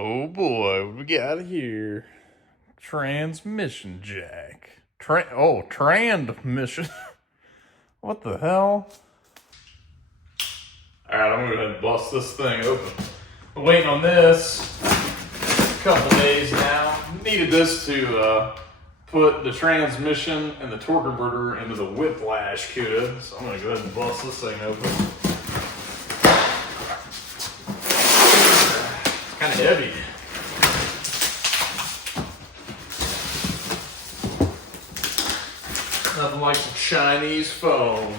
Oh boy, what we got here? Transmission jack. Transmission. What the hell? Alright, I'm gonna go ahead and bust this thing open. Been waiting on this a couple days now. Needed this to put the transmission and the torque converter into the whiplash cuda. So I'm gonna go ahead and bust this thing open. It's kind of heavy. Nothing like some Chinese foam.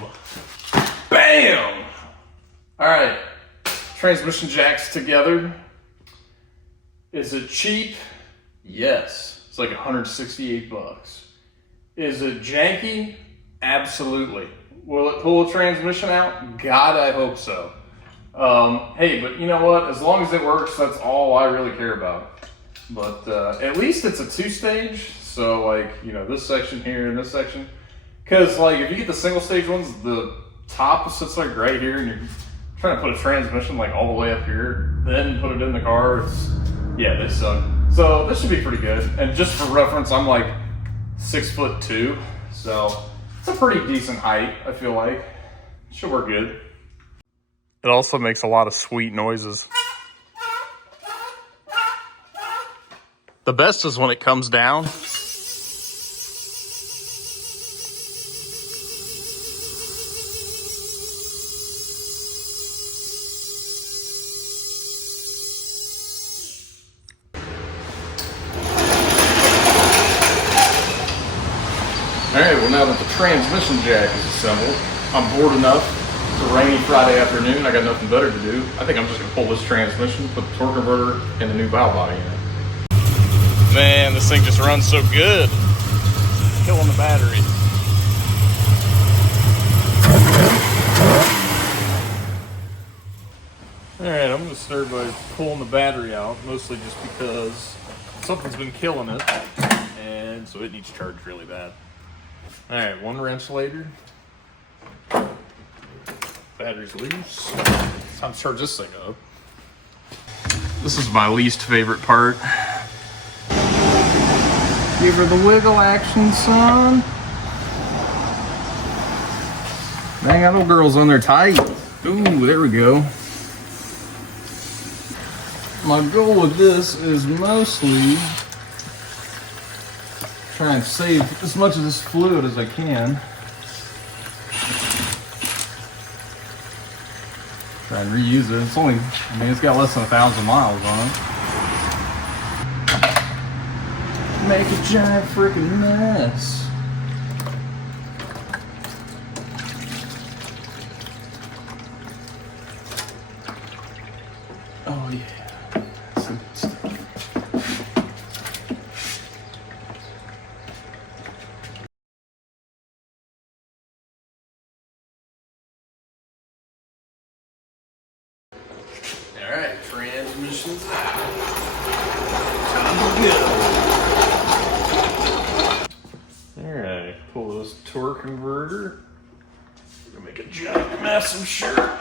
Bam! Alright, transmission jacks together. Is it cheap? Yes. It's like 168 bucks. Is it janky? Absolutely. Will it pull a transmission out? God, I hope so. Hey, but you know what? As long as it works, that's all I really care about. But at least it's a two-stage. So like, you know, this section here and this section. Because like, if you get the single-stage ones, the top sits like right here and you're trying to put a transmission like all the way up here, then put it in the car. Yeah, they suck. So this should be pretty good. And just for reference, I'm like 6'2", so it's a pretty decent height, I feel like. Should work good. It also makes a lot of sweet noises. The best is when it comes down. Alright, well now that the transmission jack is assembled, I'm bored enough. It's a rainy Friday afternoon, I got nothing better to do. I think I'm just going to pull this transmission, put the torque converter and the new Valvebody in it. Man, this thing just runs so good. Killing the battery. Alright, I'm going to start by pulling the battery out, mostly just because something's been killing it, and so it needs charged really bad. Alright, one wrench later. Battery's loose. It's time to charge this thing up. This is my least favorite part. Give her the wiggle action, son. Dang, that little girl's on there tight. Ooh, there we go. My goal with this is mostly try and save as much of this fluid as I can. Try and reuse it. It's only, I mean, it's got less than 1,000 miles on it. Make a giant freaking mess. Oh yeah. Alright, transmission's out. Time to go. Alright, pull this torque converter. We're gonna make a giant mess, I'm sure.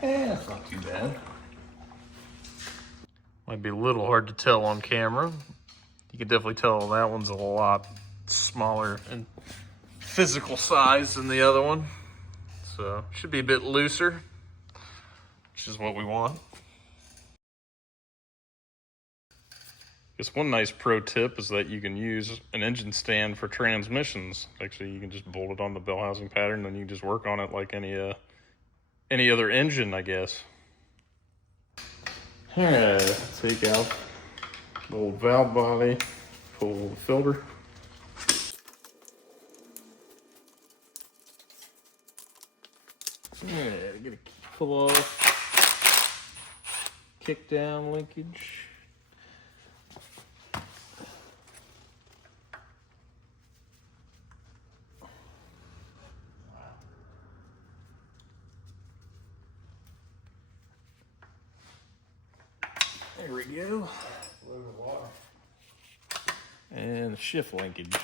That's not too bad. Might be a little hard to tell on camera. You can definitely tell that one's a lot smaller and physical size than the other one, so should be a bit looser, which is what we want. Guess one nice pro tip is that you can use an engine stand for transmissions. Actually, you can just bolt it on the bell housing pattern, and you can just work on it like any other engine, I guess. Alright, take out the old valve body, pull the filter. Yeah, get a pull off, kick down linkage. There we go. And shift linkage.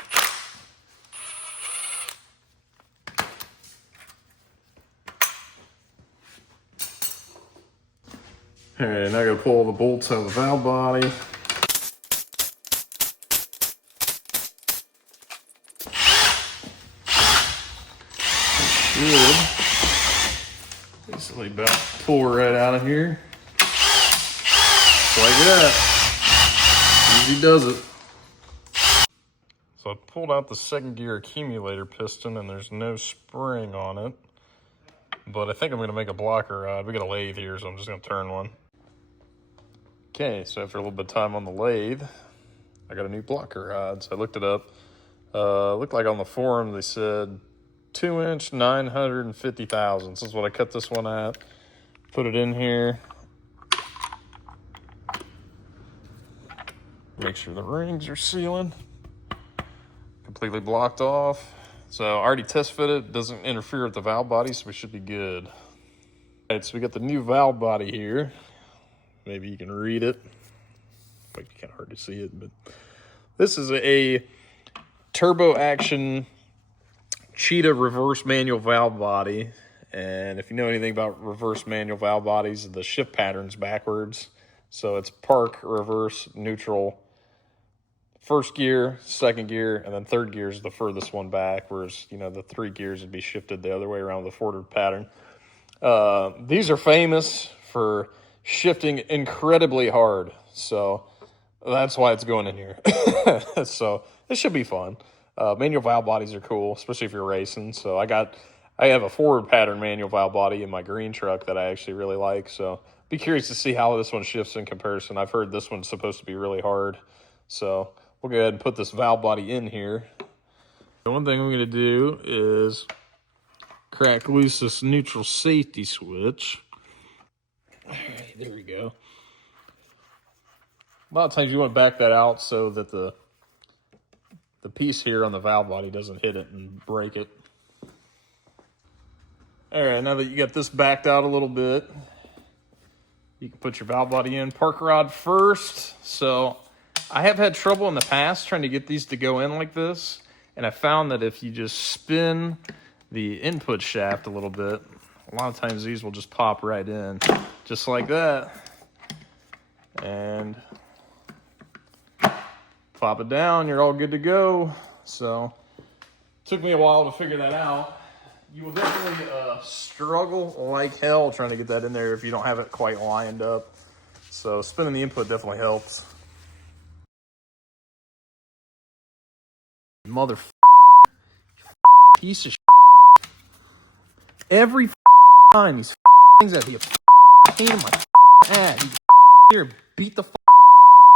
All right, now I gotta pull all the bolts out of the valve body. Should basically about pull right out of here. Just like that. Easy does it. So I pulled out the second gear accumulator piston and there's no spring on it. But I think I'm gonna make a blocker rod. We got a lathe here, so I'm just gonna turn one. Okay, so after a little bit of time on the lathe, I got a new blocker rod. So I looked it up. Looked like on the forum they said 2-inch, 950 thousandths. This is what I cut this one at. Put it in here. Make sure the rings are sealing. Completely blocked off. So I already test fitted. Doesn't interfere with the valve body, so we should be good. All right, so we got the new valve body here. Maybe you can read it. But you can't hardly see it, but this is a turbo action cheetah reverse manual valve body. And if you know anything about reverse manual valve bodies, the shift pattern's backwards. So it's park, reverse, neutral, first gear, second gear, and then third gear is the furthest one back, whereas, you know, the 3 gears would be shifted the other way around with the forward pattern. These are famous for shifting incredibly hard, so that's why it's going in here. So it should be fun. Manual valve bodies are cool, especially if you're racing. So I have a forward pattern manual valve body in my green truck that I actually really like. So be curious to see how this one shifts in comparison. I've heard this one's supposed to be really hard. So we'll go ahead and put this valve body in here. The one thing I'm going to do is crack loose this neutral safety switch. All right, there we go. A lot of times you want to back that out so that the piece here on the valve body doesn't hit it and break it. All right, now that you got this backed out a little bit, you can put your valve body in. Park rod first. So I have had trouble in the past trying to get these to go in like this, and I found that if you just spin the input shaft a little bit, a lot of times these will just pop right in, just like that. And pop it down, you're all good to go. So it took me a while to figure that out. You will definitely struggle like hell trying to get that in there if you don't have it quite lined up. So spinning the input definitely helps. Mother piece of every time these things that be a pain in my ass. Here, beat the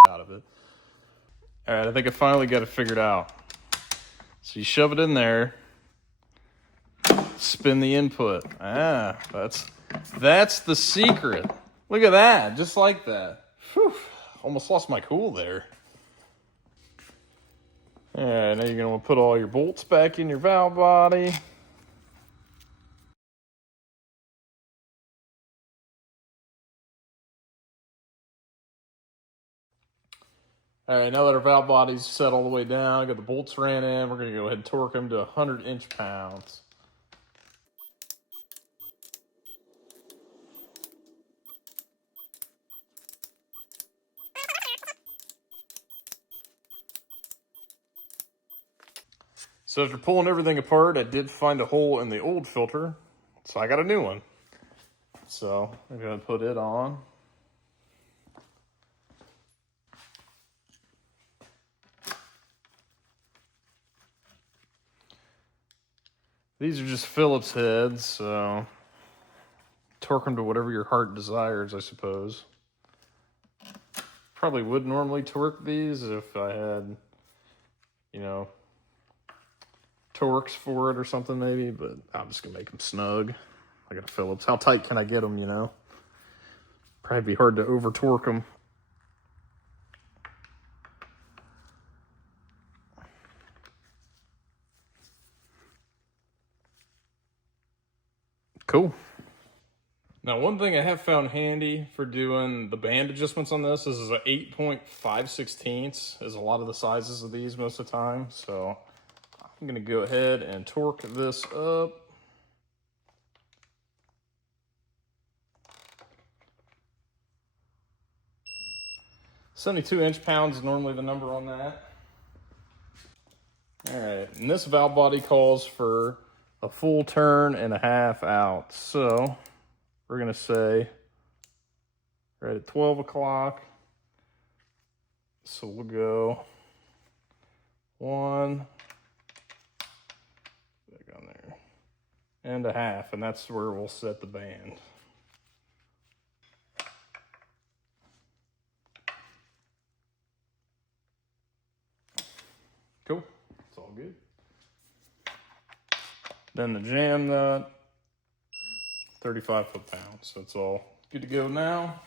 out of it. All right, I think I finally got it figured out. So you shove it in there, spin the input. Ah, that's the secret. Look at that, just like that. Whew, almost lost my cool there. All right, now you're gonna want to put all your bolts back in your valve body. All right, now that our valve body's set all the way down, got the bolts ran in, we're gonna go ahead and torque them to 100 inch-pounds. So after pulling everything apart, I did find a hole in the old filter, so I got a new one. So I'm gonna put it on. These are just Phillips heads, so torque them to whatever your heart desires, I suppose. Probably would normally torque these if I had, you know, Torx for it or something maybe, but I'm just gonna make them snug. I got a Phillips. How tight can I get them, you know? Probably be hard to over torque them. Cool. Now, one thing I have found handy for doing the band adjustments on this is an 8.5/16 is a lot of the sizes of these most of the time. So I'm gonna go ahead and torque this up. 72 inch-pounds is normally the number on that. All right, and this valve body calls for a full turn and a half out. So we're gonna say right at 12 o'clock. So we'll go 1, back on there, and a half, and that's where we'll set the band. Cool, it's all good. Then the jam nut, 35 foot-pounds. That's all good to go now.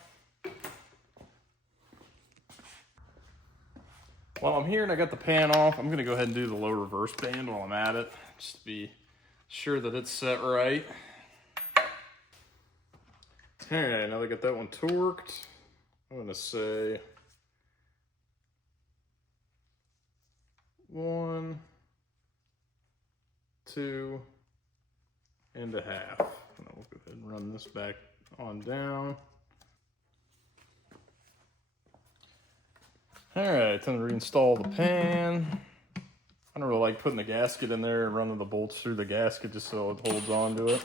While I'm here and I got the pan off, I'm gonna go ahead and do the low reverse band while I'm at it, just to be sure that it's set right. All right, now that I got that one torqued, I'm gonna say 1, 2 and a half. And I'll go ahead and run this back on down. All right, then reinstall the pan. I don't really like putting the gasket in there and running the bolts through the gasket just so it holds on to it.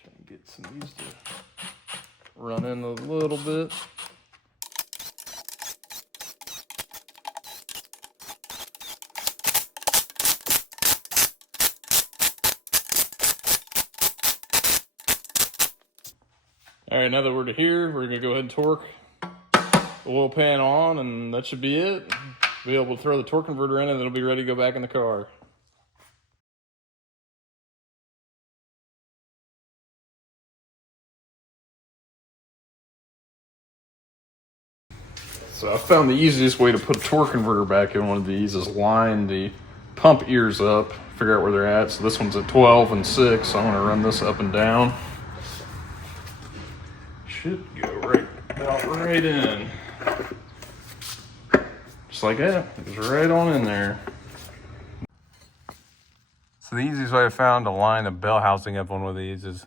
Try and get some of these to run in a little bit. All right, now that we're to here, we're gonna go ahead and torque the oil pan on, and that should be it. Be able to throw the torque converter in, and it'll be ready to go back in the car. So I found the easiest way to put a torque converter back in one of these is line the pump ears up, figure out where they're at. So this one's at 12 and 6, so I'm gonna run this up and down. Should go right in. Just like that, it's right on in there. So the easiest way I found to line the bell housing up on one of these is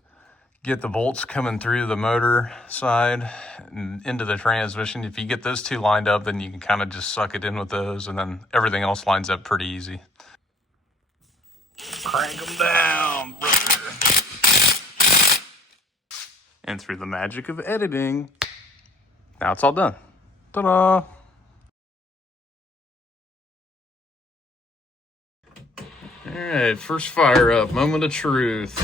get the bolts coming through the motor side and into the transmission. If you get those two lined up, then you can kind of just suck it in with those, and then everything else lines up pretty easy. Crank them down, brother. And through the magic of editing, now it's all done. Ta-da! All right, first fire up, moment of truth.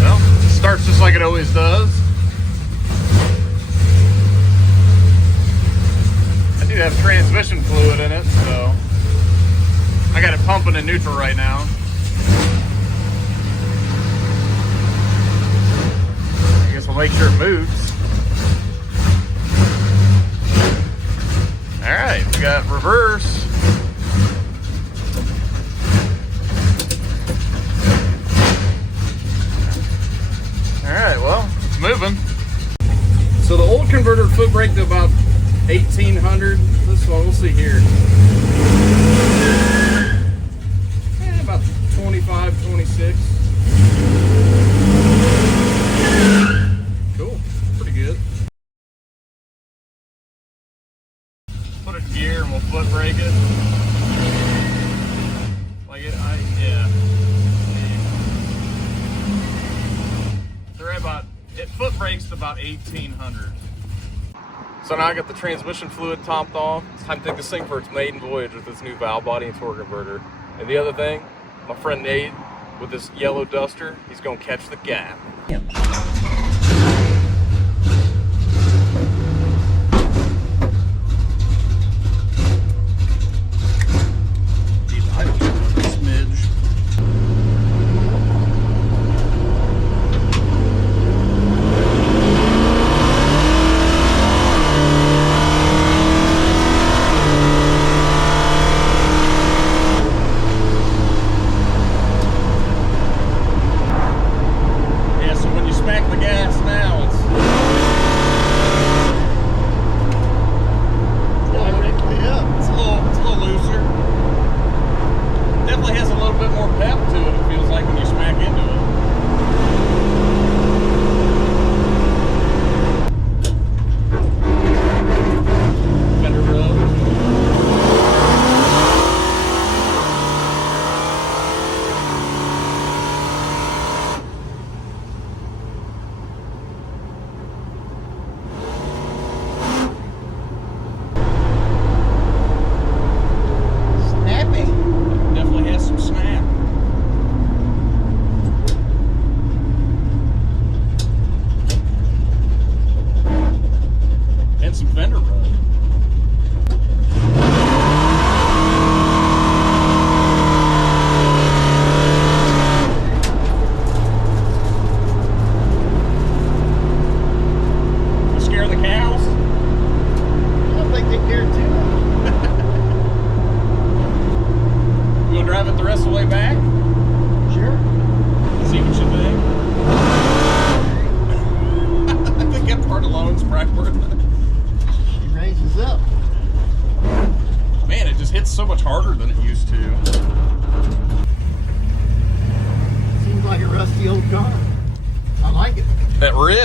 Well, it starts just like it always does. I do have transmission fluid in it, so I got it pumping in neutral right now. I guess I'll make sure it moves. All right, we got reverse. All right, well, it's moving. So the old converter foot brake to about 1800. This one, we'll see here. About 25, 26. Cool, pretty good. Put it in gear and we'll foot brake it. Like it, yeah. It foot brakes to about 1800. So now I got the transmission fluid topped off. It's time to take this thing for its maiden voyage with this new valve body and torque converter. And the other thing, my friend Nate with this yellow duster, he's gonna catch the gap.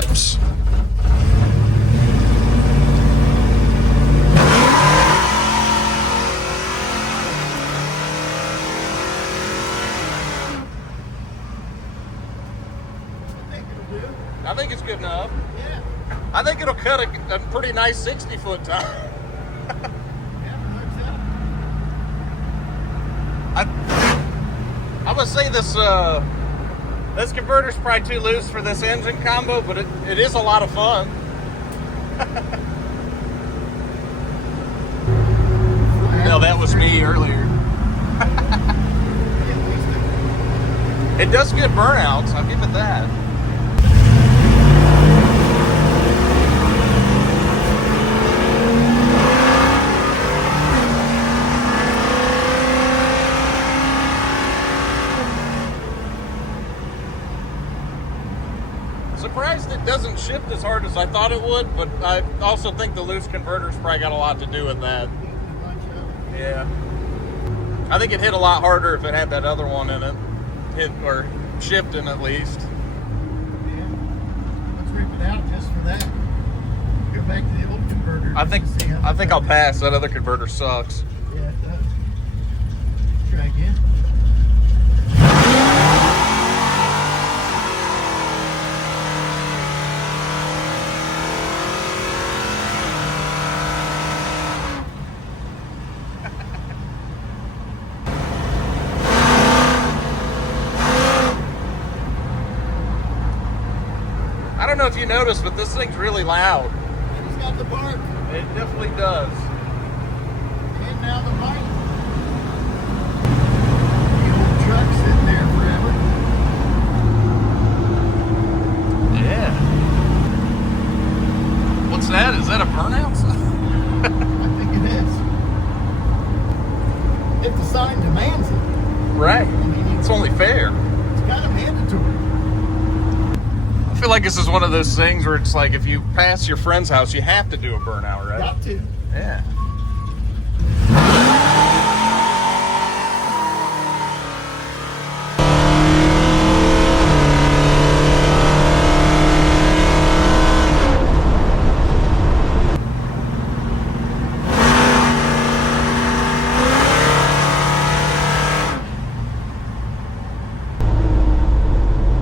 crisps. I think it's good enough. Yeah. I think it'll cut a pretty nice 60-foot tire. I'm gonna say this converter's probably too loose for this engine combo, but it is a lot of fun. No, that was me earlier. It does good burnouts, I'll give it that. Surprised it doesn't shift as hard as I thought it would, but I also think the loose converter's probably got a lot to do with that. Yeah. I think it hit a lot harder if it had that other one in it. Or shifting at least. Yeah. Let's rip it out just for that. Go back to the old converter. I think I'll pass. That other converter sucks. Yeah, it does. Try again. I don't know if you noticed, but this thing's really loud. It's got the bark. It definitely does. And now the bite. The old truck sitting there forever. Yeah. What's that? Is that a burnout? I think it is. If the sign demands it. Right. I mean, It's only fair. It's kind of mandatory. I feel like this is one of those things where it's like if you pass your friend's house, you have to do a burnout, right? Got to. Yeah.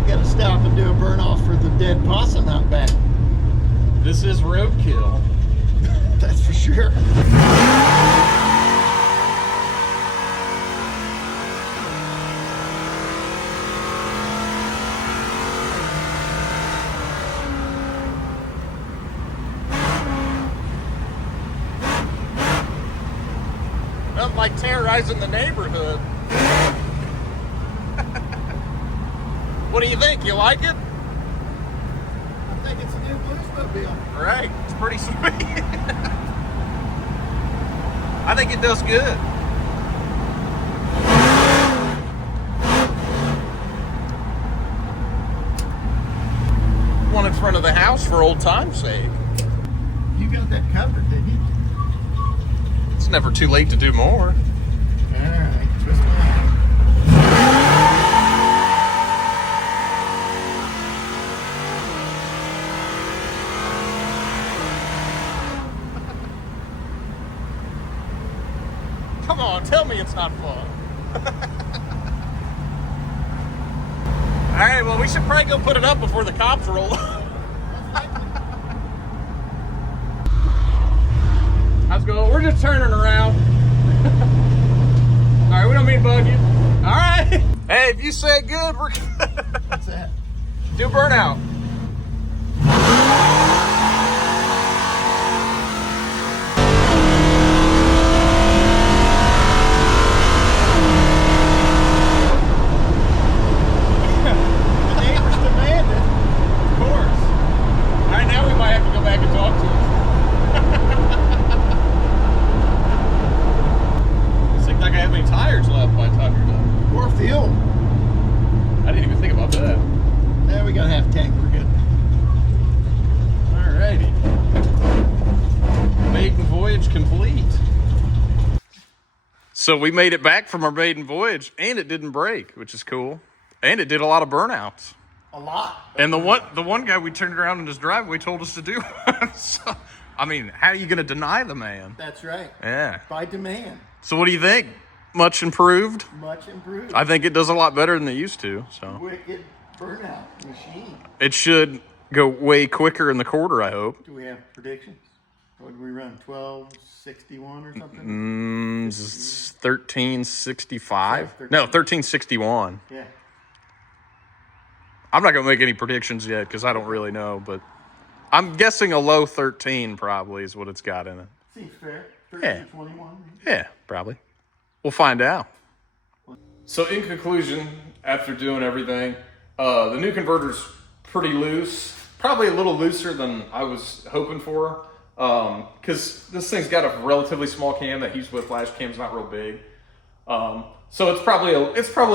Got to stop and do a burn off for the dead possum out back. This is roadkill. That's for sure. Nothing like terrorizing the neighborhood. What do you think? You like it? I think it's a new Bluesmobile. Right. It's pretty sweet. I think it does good. One in front of the house for old time's sake. You got that covered, didn't you? It's never too late to do more. All right, twist it out. Come on, tell me it's not fun. All right, well, we should probably go put it up before the cops roll up. How's it going? We're just turning around. All right, we don't mean to bug you. All right. Hey, if you say good, we're good. What's that? Do burnout. The neighbors demanded. Of course. All right, now we might have to go back and talk to him. Seems like I have any tires left by the time you're done. Or fuel. I didn't even think about that. There we got half tank. We're good. Alrighty. Maiden voyage complete. So we made it back from our maiden voyage, and it didn't break, which is cool. And it did a lot of burnouts. A lot. And the one guy we turned around in his driveway told us to do. So, I mean, how are you going to deny the man? That's right. Yeah. By demand. So what do you think? Much improved? Much improved. I think it does a lot better than it used to. So Wicked burnout machine. it should go way quicker in the quarter, I hope. Do we have predictions? What did we run? 1261 or something? 1365? No, 1361. Yeah. I'm not going to make any predictions yet because I don't really know, but I'm guessing a low 13 probably is what it's got in it. Seems fair. 1321. Yeah, probably. We'll find out. So in conclusion, after doing everything, the new converter's pretty loose. Probably a little looser than I was hoping for. Because this thing's got a relatively small cam. That Hughes whiplash cam's not real big. So it's probably a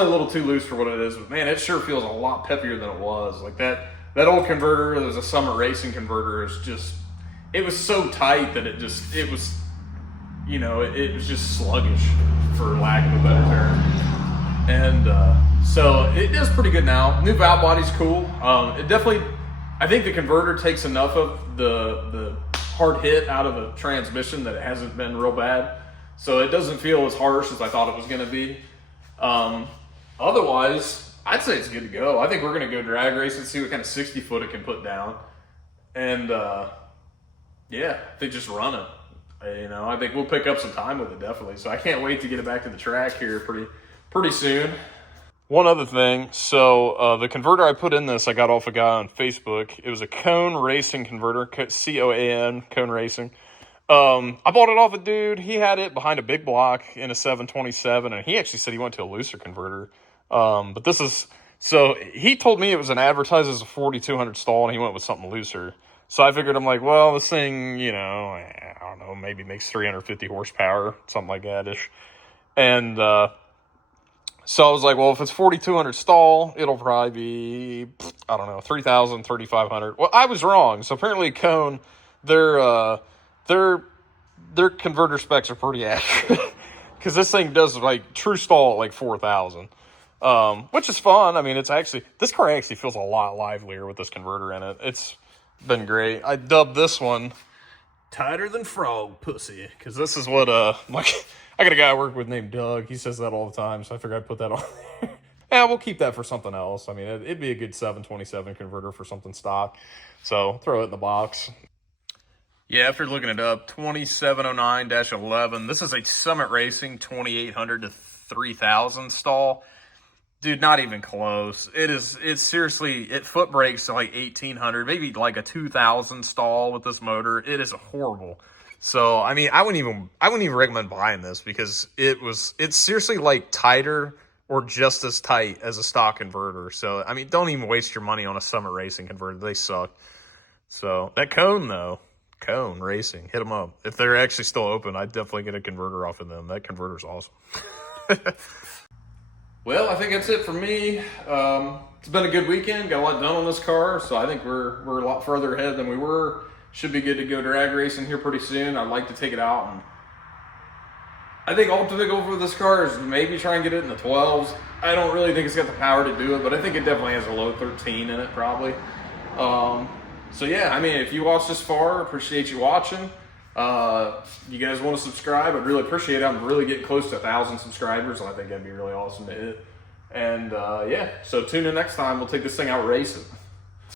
little too loose for what it is. But man, it sure feels a lot peppier than it was. Like that old converter, there was a Summit Racing converter, it was so tight that it was just sluggish, for lack of a better term. And so it is pretty good now. New valve body's cool. It definitely, I think the converter takes enough of the hard hit out of the transmission that it hasn't been real bad. So it doesn't feel as harsh as I thought it was going to be. Otherwise, I'd say it's good to go. I think we're going to go drag race and see what kind of 60 foot it can put down. And yeah, they just run it. I think we'll pick up some time with it, definitely. So I can't wait to get it back to the track here pretty soon. One other thing, so the converter I put in this, I got off a guy on Facebook. It was a Cone Racing converter, C-O-A-N, Cone Racing. I bought it off a dude. He had it behind a big block in a 727, and he actually said he went to a looser converter. But this is, so he told me it was an advertised as a 4200 stall, and he went with something looser. So I figured, I'm like, well, this thing, I don't know, maybe makes 350 horsepower, something like that-ish. And so I was like, well, if it's 4200 stall, it'll probably be, I don't know, 3000, 3500. Well, I was wrong. So apparently Cone, their converter specs are pretty accurate. Because this thing does, like, true stall at, like, 4,000. Which is fun. I mean, this car actually feels a lot livelier with this converter in it. It's been great. I dubbed this one tighter than frog pussy, because this is what I got a guy I work with named Doug. He says that all the time, so I figured I'd put that on. Yeah, we'll keep that for something else. I mean, it'd be a good 727 converter for something stock, so throw it in the box. Yeah, after looking it up, 2709-11. This is a Summit Racing 2800 to 3000 stall. Dude, not even close. It's seriously, it foot brakes to like 1800, maybe like a 2000 stall with this motor. It is horrible. So, I mean, I wouldn't even recommend buying this because it's seriously like tighter or just as tight as a stock converter. So, I mean, don't even waste your money on a Summit Racing converter. They suck. So, that Cone though, Cone Racing, hit them up. If they're actually still open, I'd definitely get a converter off of them. That converter's awesome. Well, I think that's it for me. It's been a good weekend. Got a lot done on this car, so I think we're a lot further ahead than we were. Should be good to go drag racing here pretty soon. I'd like to take it out, and I think ultimate goal for this car is maybe try and get it in the 12s. I don't really think it's got the power to do it, but I think it definitely has a low 13 in it, probably. So yeah, I mean, if you watched this far, appreciate you watching. You guys want to subscribe, I'd really appreciate it. I'm really getting close to 1,000 subscribers, and I think that'd be really awesome to hit. And yeah, so tune in next time. We'll take this thing out racing.